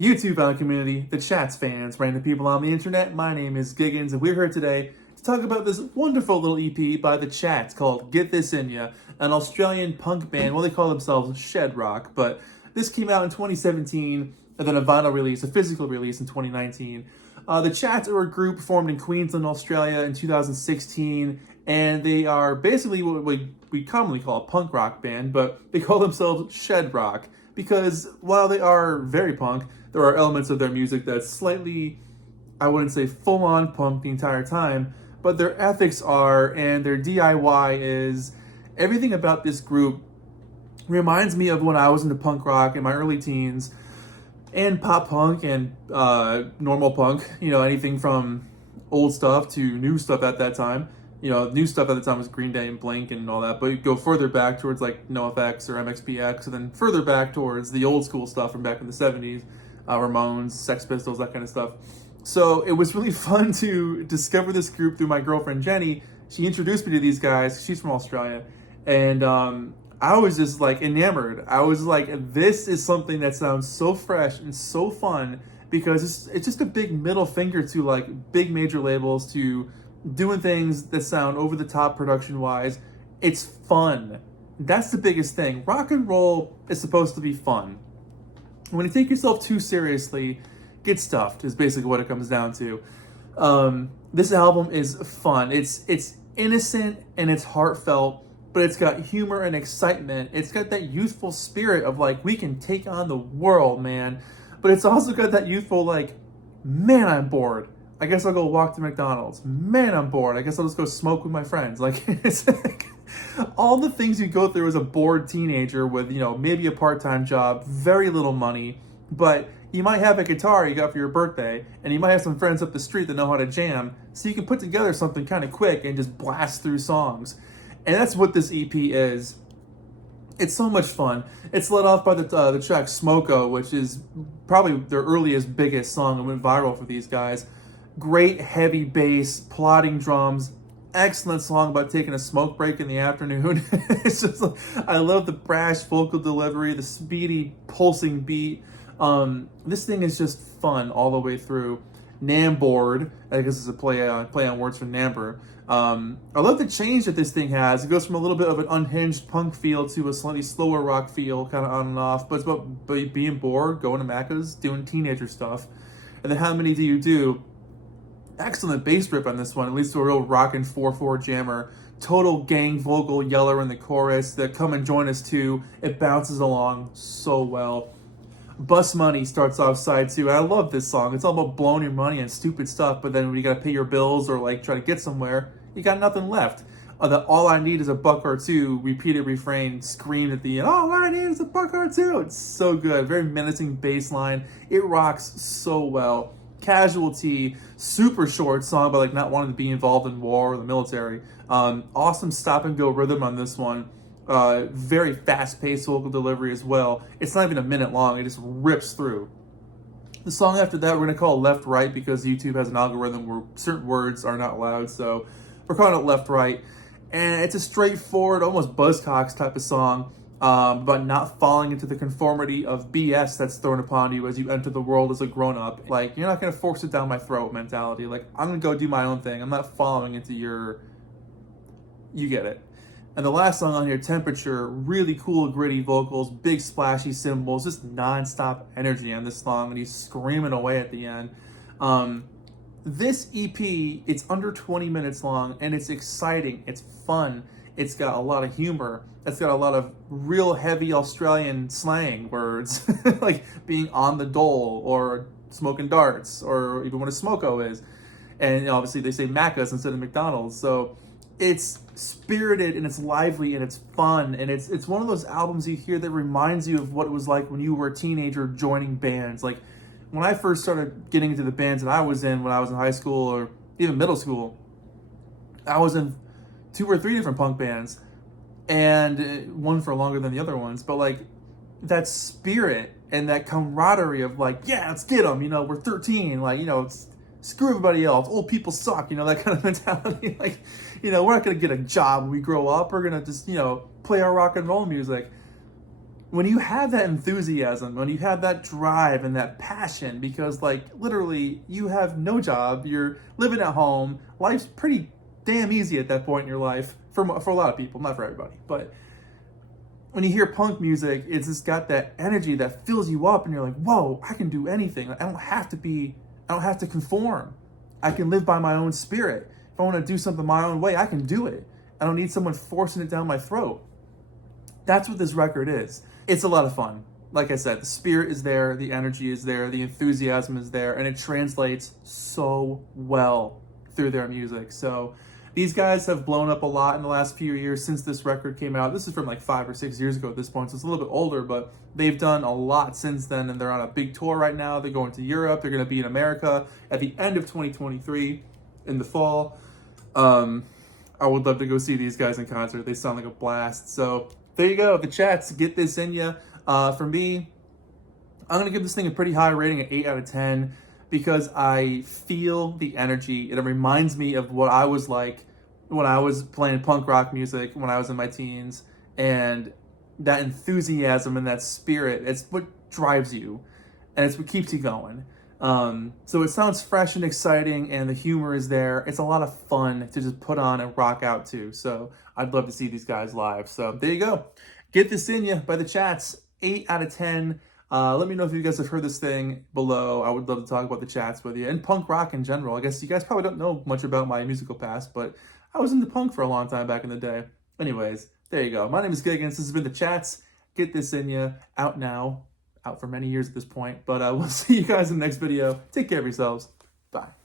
YouTube community, the chats fans, random people on the internet. My name is Giggens, and we're here today to talk about this wonderful little EP by the Chats called Get This In Ya, an Australian punk band. Well, they call themselves Shed Rock, but this came out in 2017, and then a vinyl release, a physical release in 2019. The Chats are a group formed in Queensland, Australia in 2016, and they are basically what we commonly call a punk rock band, but they call themselves Shed Rock because while they are very punk, there are elements of their music that's slightly, I wouldn't say full-on punk the entire time, but their ethics are, and their DIY is, everything about this group reminds me of when I was into punk rock in my early teens, and pop punk and normal punk, anything from old stuff to new stuff at that time. New stuff at the time was Green Day and Blink and all that, but you go further back towards like NoFX or MXPX, and then further back towards the old school stuff from back in the 70s, Ramones, Sex Pistols, that kind of stuff. So it was really fun to discover this group through my girlfriend Jenny. She introduced me to these guys. She's from Australia, and I was just like enamored. I was like, this is something that sounds so fresh and so fun, because it's just a big middle finger to like big major labels, to doing things that sound over the top production wise. It's fun. That's the biggest thing. Rock and roll is supposed to be fun. When you take yourself too seriously, get stuffed is basically what it comes down to. This album is fun. It's innocent and it's heartfelt, but it's got humor and excitement. It's got that youthful spirit of like, we can take on the world, man. But it's also got that youthful like, man, I'm bored. I guess I'll go walk to McDonald's. Man, I'm bored. I guess I'll just go smoke with my friends. Like, it's like all the things you go through as a bored teenager with, maybe a part-time job, very little money, but you might have a guitar you got for your birthday, and you might have some friends up the street that know how to jam, so you can put together something kind of quick and just blast through songs. And that's what this EP is. It's so much fun. It's led off by the track Smoko, which is probably their earliest, biggest song and went viral for these guys. Great heavy bass, plodding drums, excellent song about taking a smoke break in the afternoon. It's just, I love the brash vocal delivery, the speedy pulsing beat. This thing is just fun all the way through. Namboard, I guess it's a play on words for Namber. I love the change that this thing has. It goes from a little bit of an unhinged punk feel to a slightly slower rock feel, kind of on and off. But it's about being bored, going to Macca's, doing teenager stuff. And then How Many Do You Do? Excellent bass rip on this one. It leads to a real rockin' 4/4 jammer. Total gang vocal yeller in the chorus. The Come and Join Us too. It bounces along so well. Bus Money starts off side two. I love this song. It's all about blowing your money and stupid stuff, but then when you gotta pay your bills or like try to get somewhere, you got nothing left. The All I Need Is a Buck or Two repeated refrain screamed at the end. All I need is a buck or two. It's so good. Very menacing bass line. It rocks so well. Casualty, super short song about like not wanting to be involved in war or the military. Awesome stop and go rhythm on this one. Very fast paced vocal delivery as well. It's not even a minute long. It just rips through. The song after that we're gonna call Left Right because YouTube has an algorithm where certain words are not allowed, so we're calling it Left Right. And it's a straightforward, almost Buzzcocks type of song. But not falling into the conformity of BS that's thrown upon you as you enter the world as a grown-up. Like, you're not going to force it down my throat mentality. Like, I'm going to go do my own thing. I'm not following into your... You get it. And the last song on here, Temperature, really cool, gritty vocals, big splashy cymbals, just non-stop energy on this song, and he's screaming away at the end. This EP, it's under 20 minutes long, and it's exciting, it's fun, it's got a lot of humor, it's got a lot of real heavy Australian slang words, like being on the dole, or smoking darts, or even what a smoko is. And obviously they say Macca's instead of McDonald's, so it's spirited, and it's lively, and it's fun, and it's one of those albums you hear that reminds you of what it was like when you were a teenager joining bands. Like, when I first started getting into the bands that I was in when I was in high school or even middle school, I was in 2 or 3 different punk bands, and one for longer than the other ones. But like that spirit and that camaraderie of like, yeah, let's get them. We're 13. Like, screw everybody else. Old people suck. That kind of mentality. Like, we're not gonna get a job when we grow up. We're gonna just play our rock and roll music. when you have that enthusiasm, when you have that drive and that passion, because like literally you have no job, you're living at home, life's pretty damn easy at that point in your life for a lot of people, not for everybody. But when you hear punk music, it's just got that energy that fills you up, and you're like, whoa, I can do anything. I don't have to conform. I can live by my own spirit. If I want to do something my own way, I can do it. I don't need someone forcing it down my throat. That's what this record is. It's a lot of fun. Like I said, the spirit is there, the energy is there, the enthusiasm is there, and it translates so well through their music. So these guys have blown up a lot in the last few years since this record came out. This is from like 5 or 6 years ago at this point, so it's a little bit older, but they've done a lot since then, and they're on a big tour right now. They're going to Europe. They're going to be in America at the end of 2023 in the fall. I would love to go see these guys in concert. They sound like a blast. So there you go. The Chats, Get This In Ya. For me, I'm going to give this thing a pretty high rating, an 8 out of 10, because I feel the energy. It reminds me of what I was like when I was playing punk rock music when I was in my teens. And that enthusiasm and that spirit, it's what drives you. And it's what keeps you going. So it sounds fresh and exciting, and the humor is there. It's a lot of fun to just put on and rock out to. So I'd love to see these guys live. So there you go. Get This In Ya by the Chats, 8 out of 10. Let me know if you guys have heard this thing below. I would love to talk about the Chats with you and punk rock in general. I guess you guys probably don't know much about my musical past, but I was into punk for a long time back in the day. Anyways, there you go. My name is Giggens. This has been the Chats. Get This In Ya. Out now. Out for many years at this point. But we'll see you guys in the next video. Take care of yourselves. Bye.